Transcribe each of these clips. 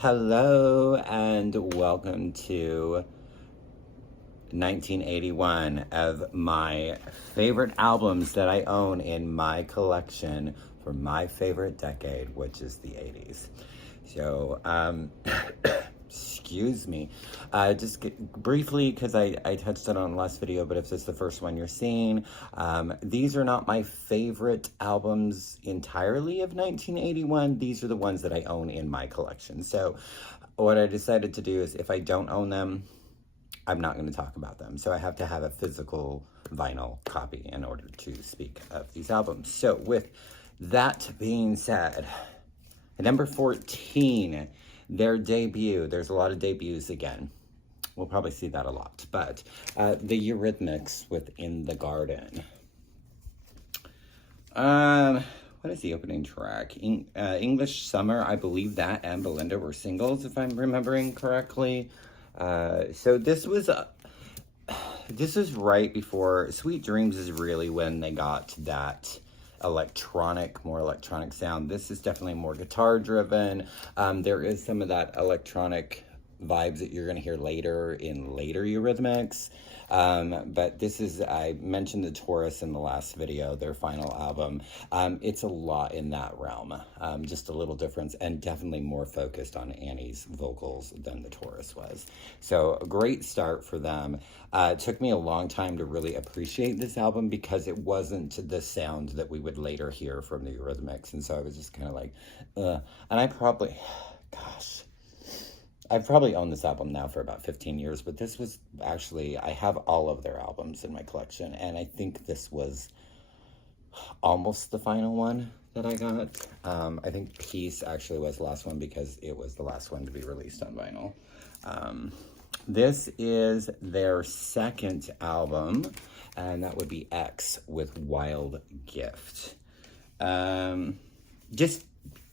Hello and welcome to 1981 of my favorite albums that I own in my collection for my favorite decade, which is the 80s. So, excuse me, briefly, because I touched on it on the last video, but if this is the first one you're seeing, these are not my favorite albums entirely of 1981. These are the ones that I own in my collection. So what I decided to do is if I don't own them, I'm not going to talk about them. So I have to have a physical vinyl copy in order to speak of these albums. So with that being said, number 14, their debut. There's a lot of debuts again. We'll probably see that a lot. But the Eurythmics with In the Garden. What is the opening track? English Summer, I believe that and Belinda were singles, if I'm remembering correctly. So this was right before Sweet Dreams is really when they got that more electronic sound. This is definitely more guitar driven. There is some of that electronic vibes that you're going to hear later in later Eurythmics. But this is, I mentioned the Taurus in the last video, their final album. It's a lot in that realm, just a little difference, and definitely more focused on Annie's vocals than the Taurus was. So a great start for them. It took me a long time to really appreciate this album because it wasn't the sound that we would later hear from the Eurythmics. And so I was just kind of like, and I've probably owned this album now for about 15 years, but this was actually, I have all of their albums in my collection, and I think this was almost the final one that I got. I think Peace actually was the last one because it was the last one to be released on vinyl. This is their second album, and that would be X with Wild Gift.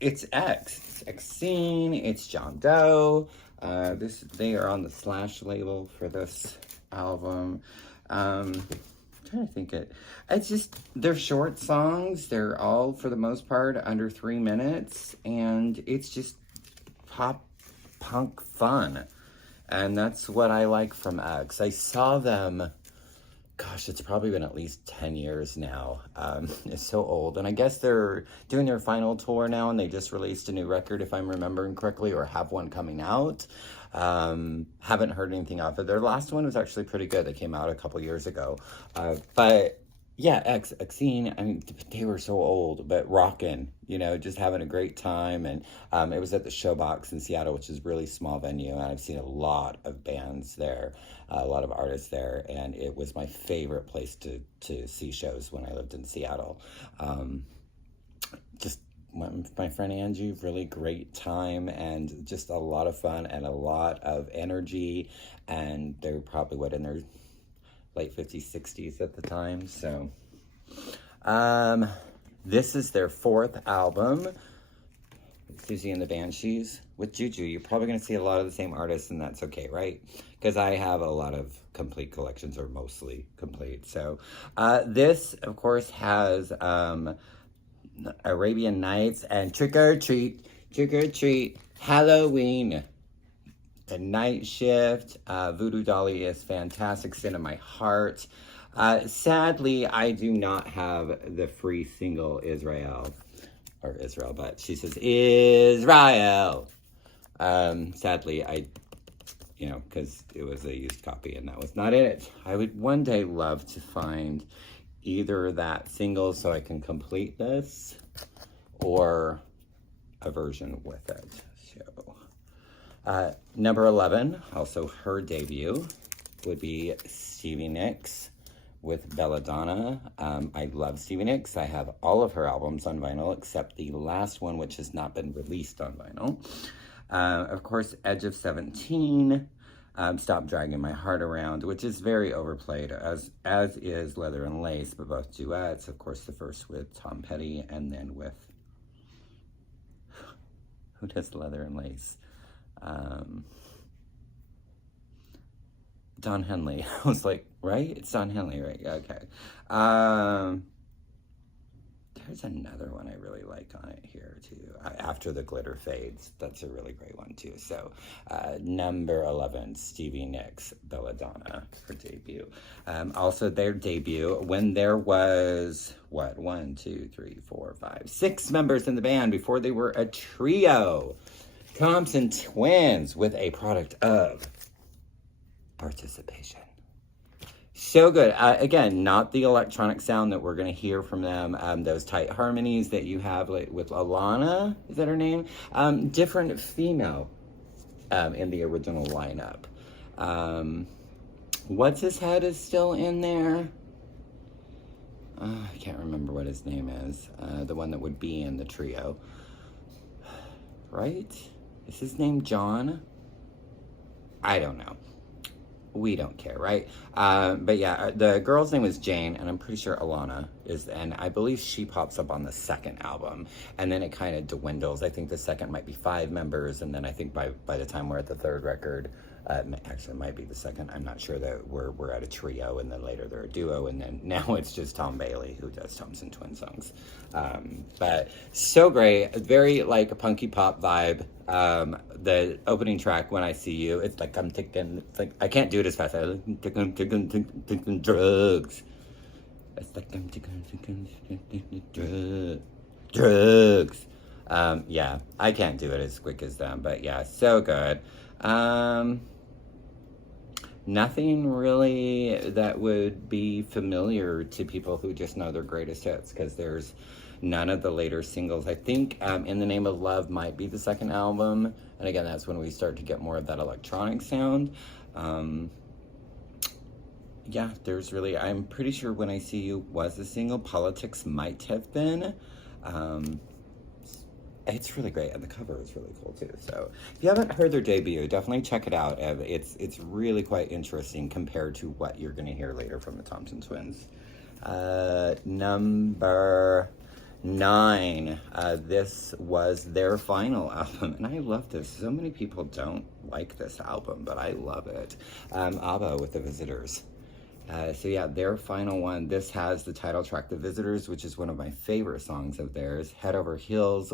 It's X. It's X-Scene. It's John Doe. They are on the Slash label for this album. I'm trying to think it's just, they're short songs. They're all, for the most part, under 3 minutes. And it's just pop punk fun. And that's what I like from X. I saw them, gosh, it's probably been at least 10 years now. It's so old. And I guess they're doing their final tour now, and they just released a new record, if I'm remembering correctly, or have one coming out. Haven't heard anything off of it. Their last one was actually pretty good. They came out a couple years ago. But yeah, X-Scene, I mean, they were so old, but rocking, just having a great time. And it was at the Showbox in Seattle, which is a really small venue. And I've seen a lot of bands there, a lot of artists there. And it was my favorite place to see shows when I lived in Seattle. Just went with my friend Angie, really great time and just a lot of fun and a lot of energy. And they were probably, in their late 50s, 60s at the time. So this is their fourth album, Siouxsie and the Banshees with Juju. You're probably going to see a lot of the same artists, and that's okay, right? Because I have a lot of complete collections, or mostly complete. So this, of course, has Arabian Nights and Trick or Treat, Halloween, The Night Shift. Voodoo Dolly is fantastic, Sin in My Heart. Sadly, I do not have the free single Israel, but she says Israel. Sadly, because it was a used copy and that was not in it. I would one day love to find either that single so I can complete this, or a version with it. So number 11, also her debut, would be Stevie Nicks with Belladonna. I love Stevie Nicks. I have all of her albums on vinyl except the last one, which has not been released on vinyl. Of course, Edge of 17, Stop Dragging My Heart Around, which is very overplayed, as is Leather and Lace, but both duets. Of course, the first with Tom Petty, and then with, who does Leather and Lace? Don Henley. I was like, right? It's Don Henley, right? Okay. There's another one I really like on it here too. After the Glitter Fades, that's a really great one too. So number 11, Stevie Nicks, Belladonna, her debut. Also their debut when there was, what, 1, 2, 3, 4, 5, 6 members in the band before they were a trio. Thompson Twins with a product of Participation. So good. Again, not the electronic sound that we're going to hear from them. Those tight harmonies that you have like, with Alana, is that her name? Different female in the original lineup. What's His Head is still in there. I can't remember what his name is. The one that would be in the trio. Right? Is his name John? I don't know. We don't care, right? But yeah, the girl's name is Jane, and I'm pretty sure Alana is, and I believe she pops up on the second album, and then it kind of dwindles. I think the second might be 5 members, and then I think by the time we're at the third record, actually it might be the second, I'm not sure, that we're at a trio, and then later they're a duo, and then now it's just Tom Bailey who does Thompson Twin songs. But so great, very like a punky pop vibe. The opening track, When I See You, it's like I'm taking, it's like, I can't do it as fast. I'm taking drugs. It's like I'm taking drugs. Yeah, I can't do it as quick as them, but yeah, so good. Nothing really that would be familiar to people who just know their greatest hits, because there's none of the later singles. I think In the Name of Love might be the second album, and again, that's when we start to get more of that electronic sound. Yeah, there's really, I'm pretty sure When I See You was a single. Politics might have been. It's really great, and the cover is really cool too. So if you haven't heard their debut, definitely check it out. It's really quite interesting compared to what you're going to hear later from the Thompson Twins. Number 9. This was their final album, and I love this. So many people don't like this album, but I love it. ABBA with The Visitors. So yeah, their final one. This has the title track, The Visitors, which is one of my favorite songs of theirs. Head Over Heels,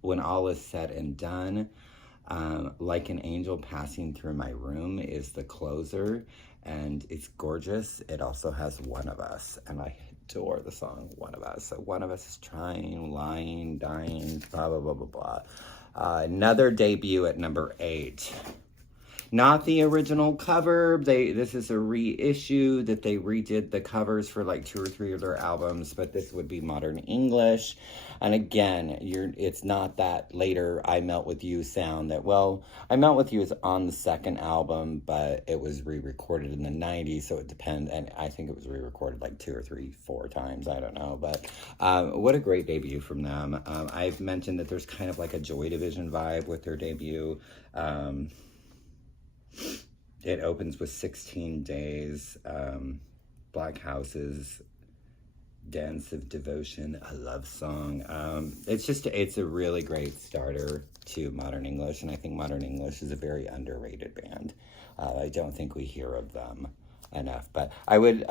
When All Is Said and Done. Like an Angel Passing Through My Room is the closer, and it's gorgeous. It also has One of Us, and I adore the song One of Us. So One of Us is trying, lying, dying, blah, blah, blah, blah, blah. Another debut at number 8. Not the original cover. This is a reissue that they redid the covers for like 2 or 3 of their albums, but this would be modern English. And again, it's not that later I Melt With You sound that, well, I Melt With You is on the second album, but it was re-recorded in the 90s, so it depends, and I think it was re-recorded like 2 or 3, 4 times, I don't know, but what a great debut from them. I've mentioned that there's kind of like a Joy Division vibe with their debut. It opens with 16 Days, Black Houses, Dance of Devotion, a love song. It's a really great starter to modern English, and I think modern English is a very underrated band. I don't think we hear of them enough, but I would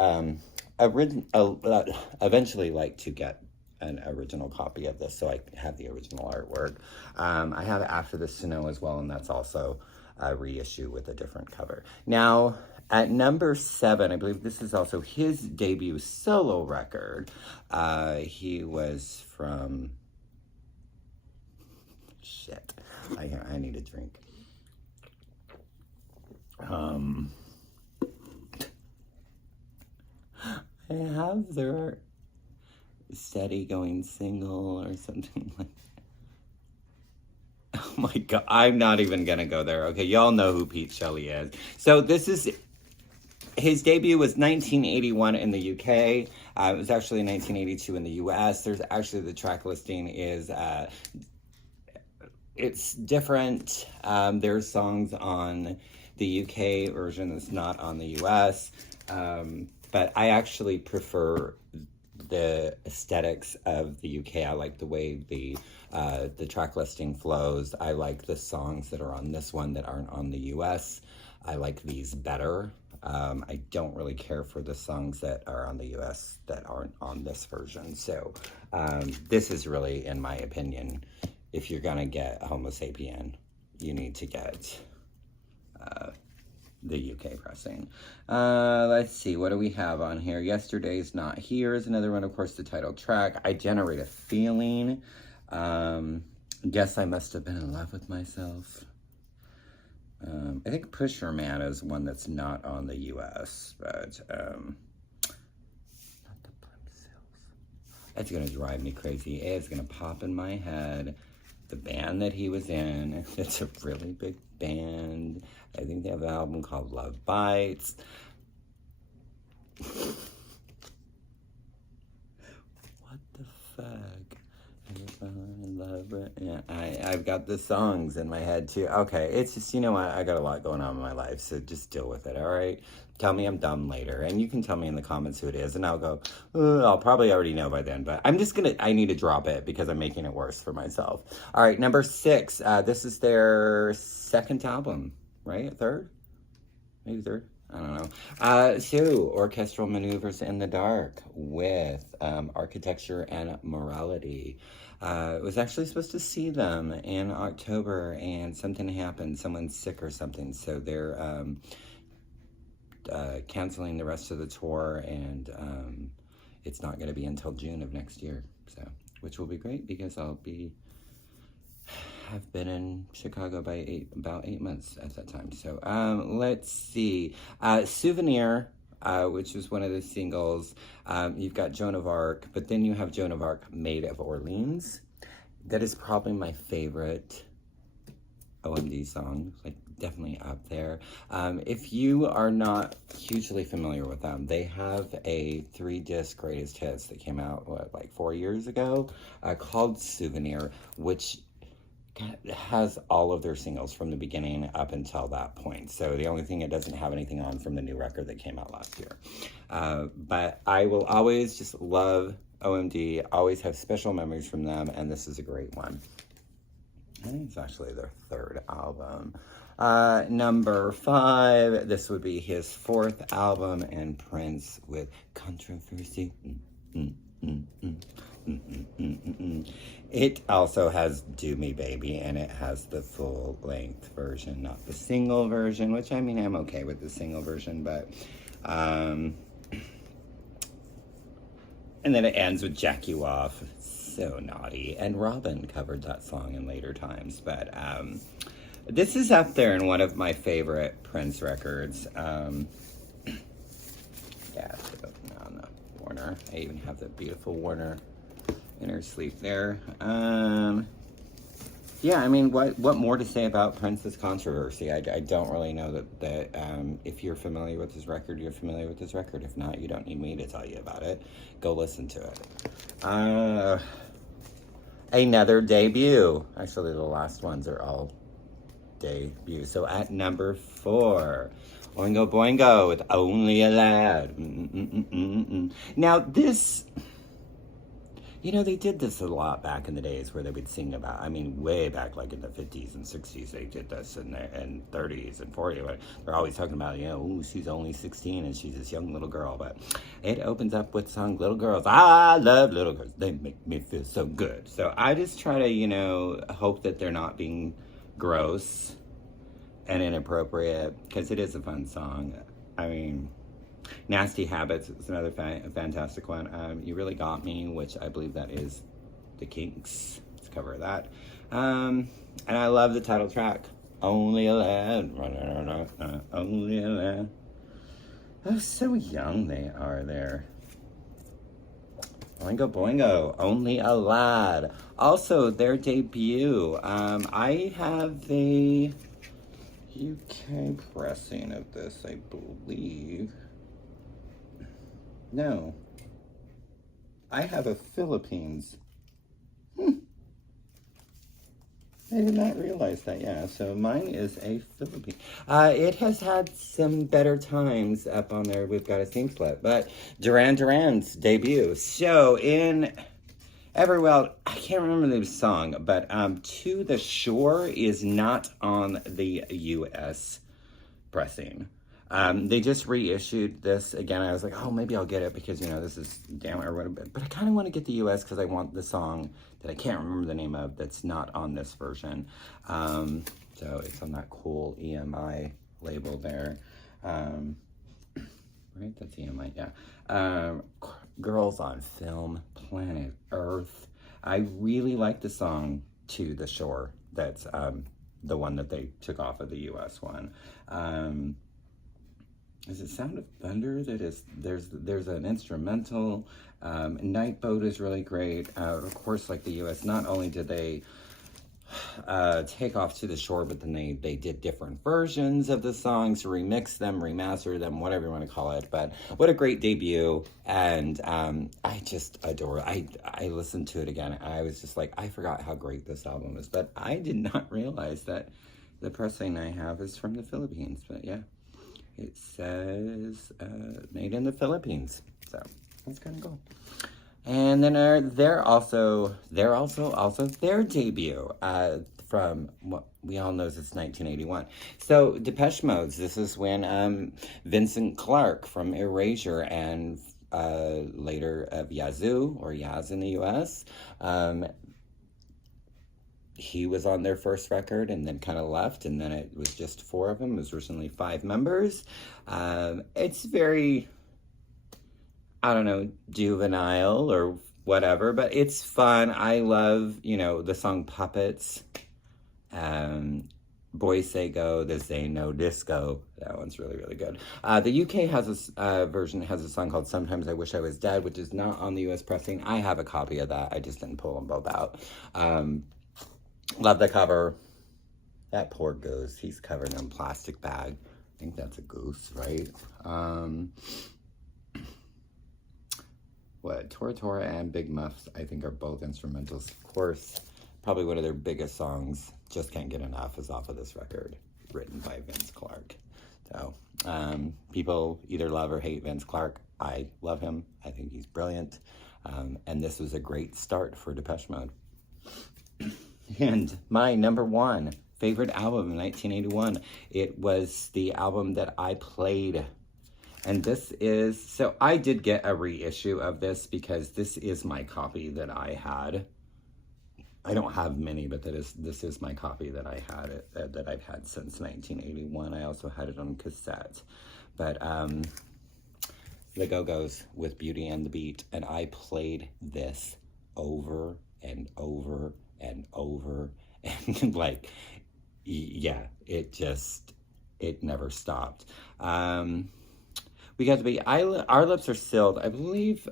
eventually like to get an original copy of this, so I have the original artwork. I have After the Snow as well, and that's also a reissue with a different cover. Now, at number 7, I believe this is also his debut solo record. He was from... Shit. I need a drink. I have their Steady Going Single or something like that. Oh my God, I'm not even gonna go there. Okay, y'all know who Pete Shelley is. So his debut was 1981 in the UK. It was actually 1982 in the US. There's actually, the track listing is, it's different. There's songs on the UK version that's not on the US. But I actually prefer the aesthetics of the UK. I like the way the track listing flows. I like the songs that are on this one that aren't on the US. I like these better. I don't really care for the songs that are on the US that aren't on this version. So this is really, in my opinion, if you're gonna get Homosapien, you need to get the UK pressing. Let's see, what do we have on here? Yesterday's Not Here is another one, of course, the title track. I Generate a Feeling. Guess I Must Have Been in Love with Myself. I think Pusher Man is one that's not on the US, but not the Blimp. It's gonna drive me crazy. It's gonna pop in my head. The band that he was in, it's a really big band. I think they have an album called Love Bites. What the fuck? Yeah, I've got the songs in my head too. Okay, it's just, you know what, I got a lot going on in my life, so just deal with it, all right? Tell me I'm dumb later, and you can tell me in the comments who it is, and I'll go, I'll probably already know by then, but I need to drop it because I'm making it worse for myself. All right, number 6, this is their second album, right? Third? Maybe third? I don't know. So, Orchestral Manoeuvres in the Dark with Architecture and Morality. I was actually supposed to see them in October, and something happened. Someone's sick or something, so they're canceling the rest of the tour, and it's not going to be until June of next year, so which will be great because I've been in Chicago by about 8 months at that time. So let's see. Souvenir, which is one of the singles. You've got Joan of Arc, but then you have Joan of Arc, Maid of Orleans. That is probably my favorite OMD song, like definitely up there. If you are not hugely familiar with them, they have a 3-disc greatest hits that came out, like 4 years ago, called Souvenir, which has all of their singles from the beginning up until that point. So the only thing it doesn't have anything on from the new record that came out last year. But I will always just love OMD, always have special memories from them, and this is a great one. I think it's actually their third album. Number 5, this would be his 4th album, and Prince with Controversy. It also has Do Me Baby, and it has the full length version, not the single version, which, I mean, I'm okay with the single version, but and then it ends with Jack You Off. So naughty. And Robin covered that song in later times, but this is up there in one of my favorite Prince records. Yeah, so on the Warner. I even have the beautiful Warner inner sleeve there. Yeah, I mean, what more to say about Prince's Controversy? I don't really know that if you're familiar with his record, you're familiar with his record. If not, you don't need me to tell you about it. Go listen to it. Another debut. Actually, the last ones are all debut. So at number 4, Oingo Boingo with Only a Lad. Now this, you know, they did this a lot back in the days where they would sing about, I mean, way back like in the 50s and 60s, they did this, and 30s and 40s. They're always talking about, you know, ooh, she's only 16 and she's this young little girl. But it opens up with the song Little Girls. I love little girls. They make me feel so good. So I just try to, you know, hope that they're not being gross and inappropriate, because it is a fun song. I mean, Nasty Habits is another fantastic one. You Really Got Me, which I believe that is the Kinks. Let's cover that. And I love the title track, Only a Lad. Only a Lad. Oh, so young they are there. Boingo Boingo, Only a Lad. Also, their debut. I have the UK pressing of this, I believe. No. I have a Philippines. I did not realize that, yeah. So mine is a Philippine. It has had some better times up on there. We've got a theme split. But Duran Duran's debut. So in Everywell, I can't remember the song, but To the Shore is not on the US pressing. They just reissued this again. I was like, oh, maybe I'll get it because, you know, this is damn or whatever. But I kind of want to get the US because I want the song that I can't remember the name of that's not on this version. So it's on that cool EMI label there. Right, that's EMI, yeah. Girls on Film, Planet Earth. I really like the song To the Shore. That's the one that they took off of the US one. Is it Sound of Thunder? That is, there's an instrumental. Night Boat is really great. Of course, like the US, not only did they take off To the Shore, but then they did different versions of the songs, remixed them, remastered them, whatever you want to call it. But what a great debut, and I just adore it. I listened to it again. I was just like, I forgot how great this album is, but I did not realize that the pressing I have is from the Philippines. But yeah, it says made in the Philippines, so that's kind of cool. And then they're also their debut from what we all know is 1981. So Depeche Mode. This is when Vincent Clarke from Erasure and later of Yazoo or Yaz in the U.S. He was on their first record and then kind of left, and then it was just 4 of them. It was originally 5 members. It's very, I don't know, juvenile or whatever, but it's fun. I love, you know, the song Puppets, Boys Say Go, the Say No Disco. That one's really, really good. The UK has a version, has a song called Sometimes I Wish I Was Dead, which is not on the US pressing. I have a copy of that. I just didn't pull them both out. Love the cover. That poor goose. He's covered in a plastic bag. I think that's a goose, right? What, Tora Tora and Big Muffs, I think, are both instrumentals. Of course, probably one of their biggest songs, Just Can't Get Enough, is off of this record, written by Vince Clarke. So, people either love or hate Vince Clarke. I love him. I think he's brilliant. And this was a great start for Depeche Mode. And my number 1 favorite album in 1981, it was the album that I played. And this is, so I did get a reissue of this because this is my copy that I had. I don't have many, but this is my copy that I had, that I've had since 1981. I also had it on cassette. But the Go-Go's with Beauty and the Beat, and I played this over and over and over, and like, yeah, it never stopped. We got to be, Our Lips Are Sealed. I believe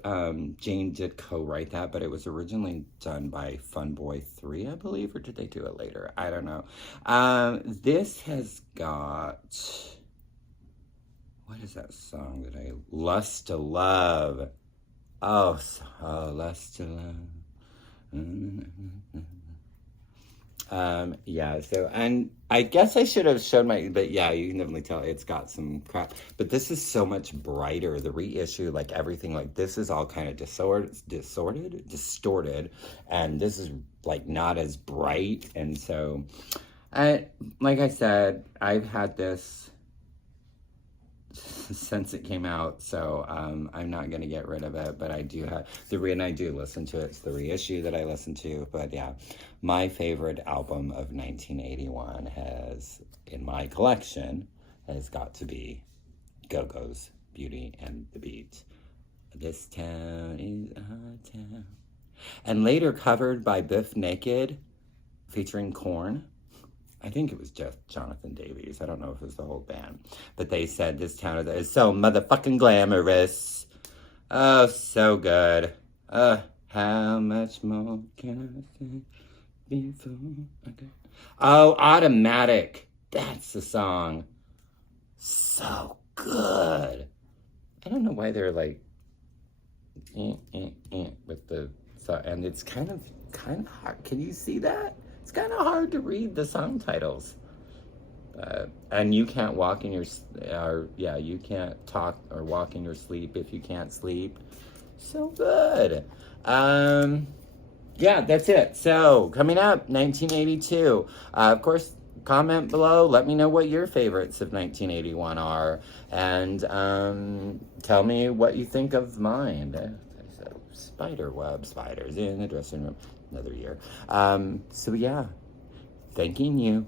Jane did co-write that, but it was originally done by Fun Boy 3, I believe, or did they do it later? I don't know. This has got, what is that song that Lust to Love. Oh, Lust to Love. Yeah, so, and I guess I should have shown but yeah, you can definitely tell it's got some crap, but this is so much brighter. The reissue, like everything, like this is all kind of distorted, and this is like not as bright. And so, like I said, I've had this since it came out, so I'm not gonna get rid of it, but I do have I do listen to it. It's the reissue that I listen to. But yeah, my favorite album of 1981 in my collection has got to be Go-Go's Beauty and the Beat. This town is our town. And later covered by Biff Naked, featuring Korn. I think it was just Jonathan Davies. I don't know if it was the whole band. But they said this town is so motherfucking glamorous. Oh, so good. How much more can I say before I go? Oh, Automatic. That's the song. So good. I don't know why they're like with the, and it's kind of hard. Can you see that? It's kind of hard to read the song titles. And you can't walk in you can't talk or walk in your sleep if you can't sleep. So good. Yeah, that's it. So, coming up, 1982. Of course, comment below. Let me know what your favorites of 1981 are. And tell me what you think of mine. Spider web, spiders in the dressing room. Another year. So yeah, thanking you.